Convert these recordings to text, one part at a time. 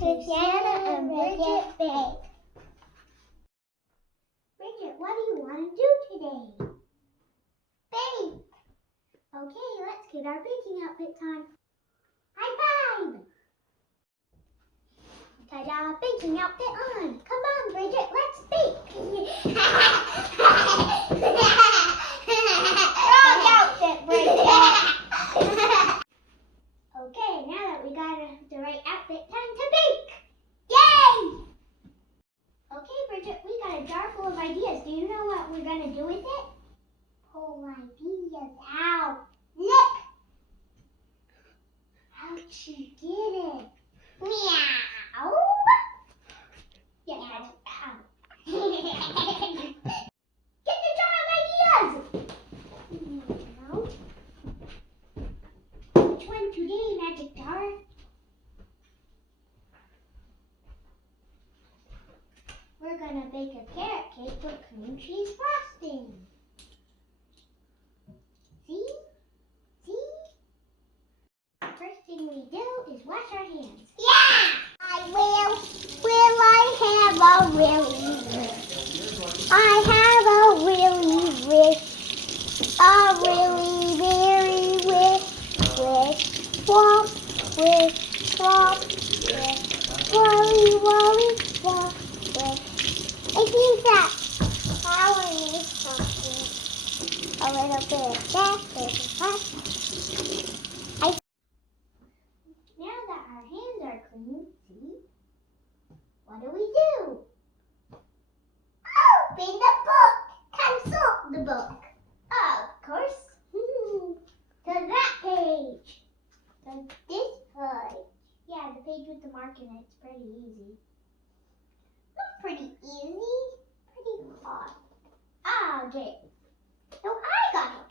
to Sienna and Bridget Bake. Bridget, what do you want to do today? Bake! Okay, let's get our baking outfits on. High five! Ta-da! Baking outfit on! Come on, Bridget, let's bake! Wrong outfit, Bridget! Okay, now that we got the right outfit, time to bake! Yay! Okay, Bridget, we got a jar full of ideas. Do you know what we're going to do with it? Pull ideas out. Look! How'd she get it? Meow! Yeah, that's wow. Get the jar of ideas! Meow. Which one today, Magic Jar? We're gonna bake a carrot cake with cream cheese frosting. See? See? First thing we do is wash our hands. Yeah! I will. Will I have a really wish? I have a really wish. A really very wish. Swamp, wish, swamp, wish. Worry, worry, swamp, wish. I think that flower needs something. A little bit of that, Now that our hands are clean, see? What do? Open the book! Consult the book! Of course. To that page. To this page. Yeah, the page with the mark in it. It's pretty easy. Not pretty easy. Pretty hard. Okay. So I got it.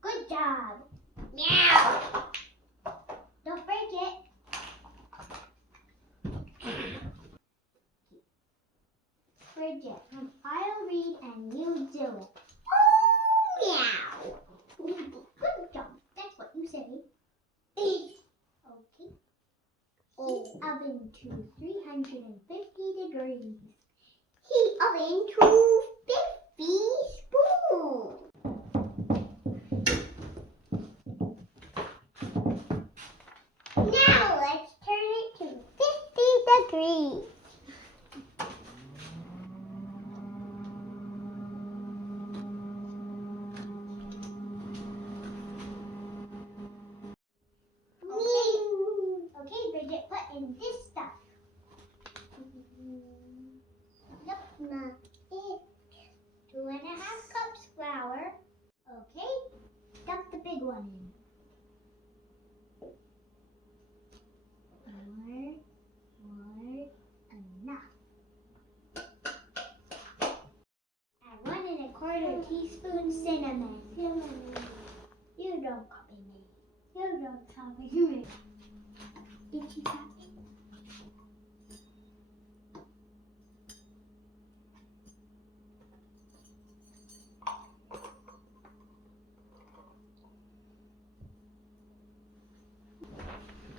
Good job. Meow. Don't break it. Bridget, I'll read and you do it. Oh, meow. Good job. That's what you say. Okay. Heat oven to 350 degrees. Heat oven to 50 spoons. Now let's turn it to 50 degrees. Okay, Bridget, put in this stuff. Yep, not it. 2.5 cups flour. Okay, dump the big one in. More, enough. Add 1.25 teaspoons cinnamon. You don't copy me. You don't copy me. Did you copy?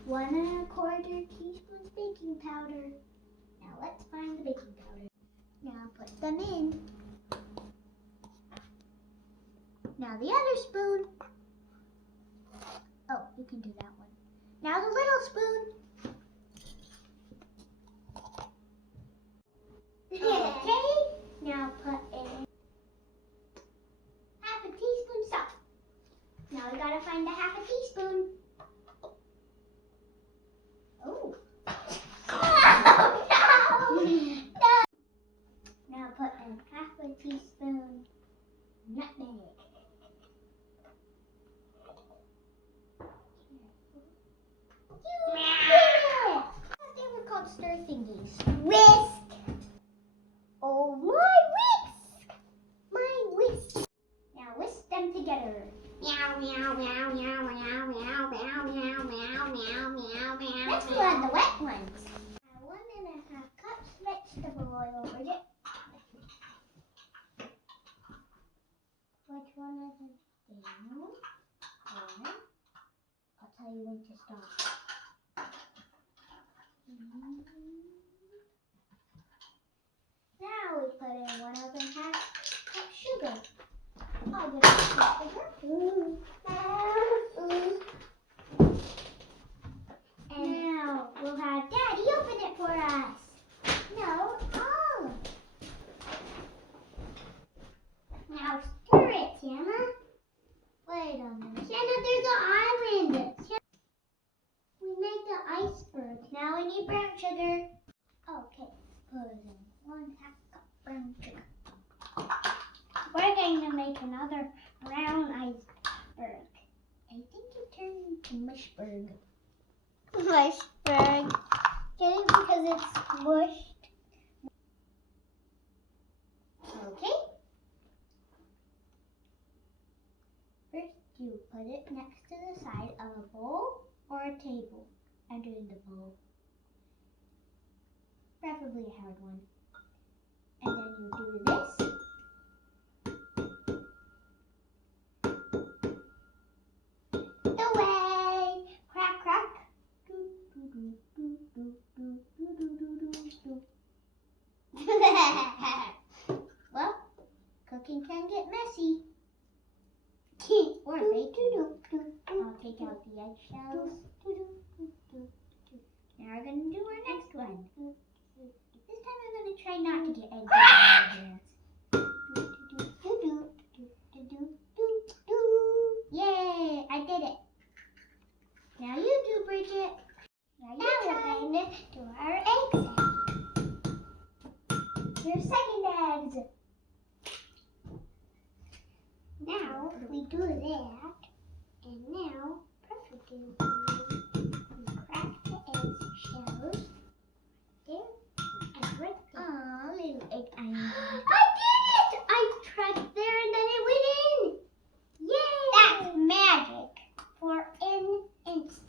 One and a quarter teaspoons baking powder. Now let's find the baking powder. Now put them in. Now the other spoon. Oh, you can do that one. Now the little spoon. Okay, now put in half a teaspoon salt. Now we gotta find the half a teaspoon. Oh. Oh no! No! Now put in half a teaspoon nutmeg. They were called stir thingies. Whisk! Oh, my whisk! My whisk! Now whisk them together. Meow, meow, meow, meow, meow, meow, meow, meow, meow, meow, meow, meow. Let's go add the wet ones. 1.5 cups vegetable oil, Bridget. Which one is it? Down. Or I'll tell you when to stop. Now we put in 1½ cup sugar. I'll get some sugar. And now we'll have Daddy open it for us. No, all. Now stir it, Sienna. Wait a minute. Sienna, there's an island. We made the iceberg. Now we need brown sugar. Okay, put in 1½ cup brown sugar. We're going to make another brown iceberg. I think it turned into mushberg. Mushberg. Get it because it's mushed. Okay. First, you put it next to the side of a bowl or a table. Under the bowl. Preferably a hard one. And then you do this. The way. Crack, crack. Well, cooking can get messy. Or baking. I'll take out the eggshells. Now we're going to do our next one. This time I'm going to try not to get eggs in my hands. Yay! I did it. Now you do, Bridget. Now we're going to do our eggs. Your second eggs. Now we do that, and now preferably we crack the egg shells there and right there. Aw, little egg island. I did it! I tried there and then it went in. Yay! That's magic for an instance.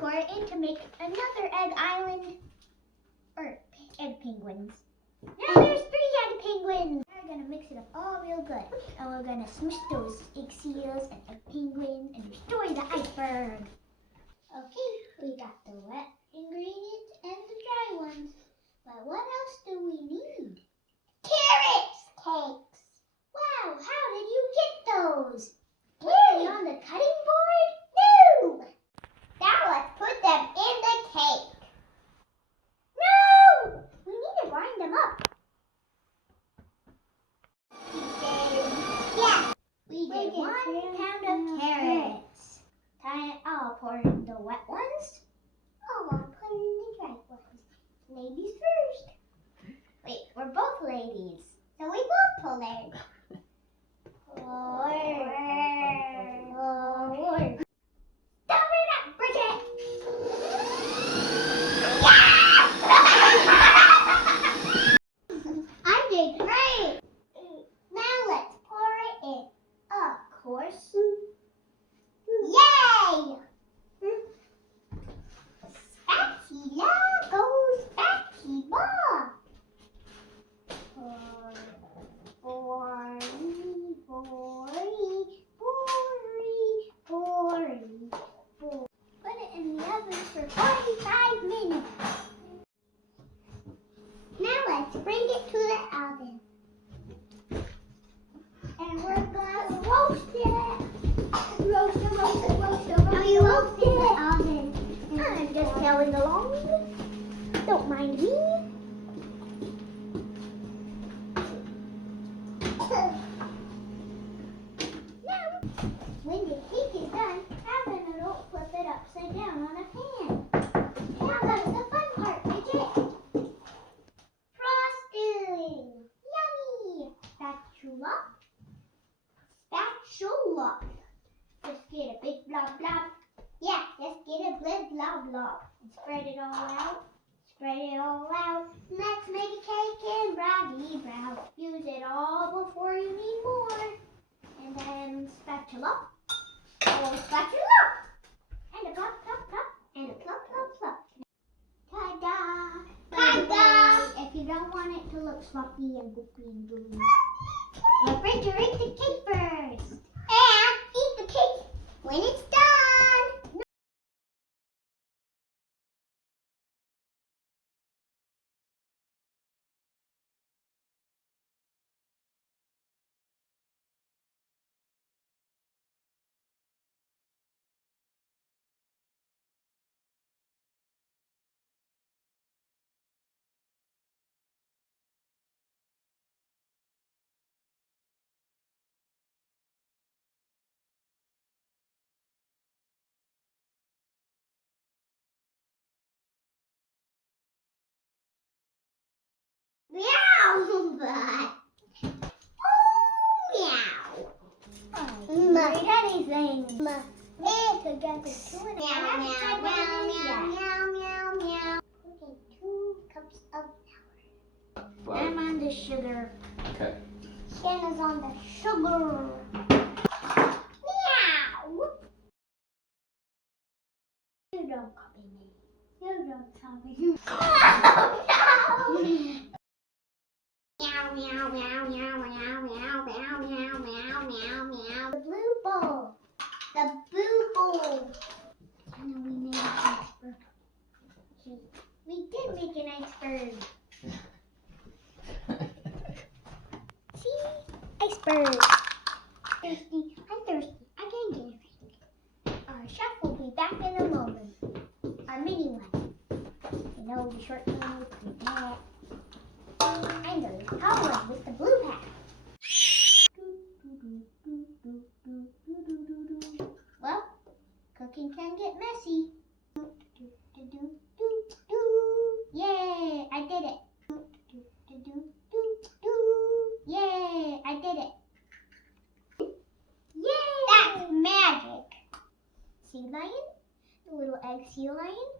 Pour it in to make another egg island or egg penguins. Now there's 3 egg penguins. We're going to mix it up all real good. And we're going to smush those egg seals and egg penguins and destroy the iceberg. Okay, we got the wet ingredients and the dry ones. But what else do we need? Carrots cakes. Wow, how did you get those? Put them on the cutting board? No! Now let's put them in the cake. No! We need to grind them up. We did 1 pound of carrots. I'll pour in the wet ones. Oh, I'll put in the dry ones. Ladies first. Wait, we're both ladies. So we both pull in. Forward. Stop it up, Bridget! I did great! Now let's pour it in. Of course. Yay! Spatula goes spatula. Put it in the oven for 45 minutes. Now let's bring it to the oven. And we're going to roast it. Roast it. Now you roast it in the oven. I'm just telling along. Don't mind me. Now, when the cake is done, have an adult flip it upside down on a pan. Now comes the fun part, Bridget. Frosting. Yummy. Spatula. Just get a big blob blob. Yeah, just get a big blob blob. And spread it all out. Let's make a cake and brownie brown. Use it all before you need more. And then spatula. Oh, spatula. And a plop, plop, plop. And a plop, plop, plop. Ta-da! Ta-da! If you don't want it to look sloppy and goopy and gooey, refrigerate the cake first. And eat the cake when it's done. but... Meow. Read anything. It gets two and a half. Meow, meow, meow, meow, meow, meow. Okay, 2 cups of flour. Wow. I'm on the sugar. Okay. Sienna's on the sugar. Meow. You don't copy me. You don't copy me. Oh, no. Meow, meow, meow, meow, meow, meow, meow, meow, meow, meow, meow. The blue bowl. The blue bowl. I know we made an iceberg. We did make an iceberg. See? Iceberg. Thirsty. I'm thirsty. I can't get anything. Our chef will be back in a moment. Our mini one. You know, the short one with the net. I'm the tall one with the blue hat. Well, cooking can get messy. Yay, I did it. Yay, I did it. Yay! That's magic. Sea lion, the little egg sea lion.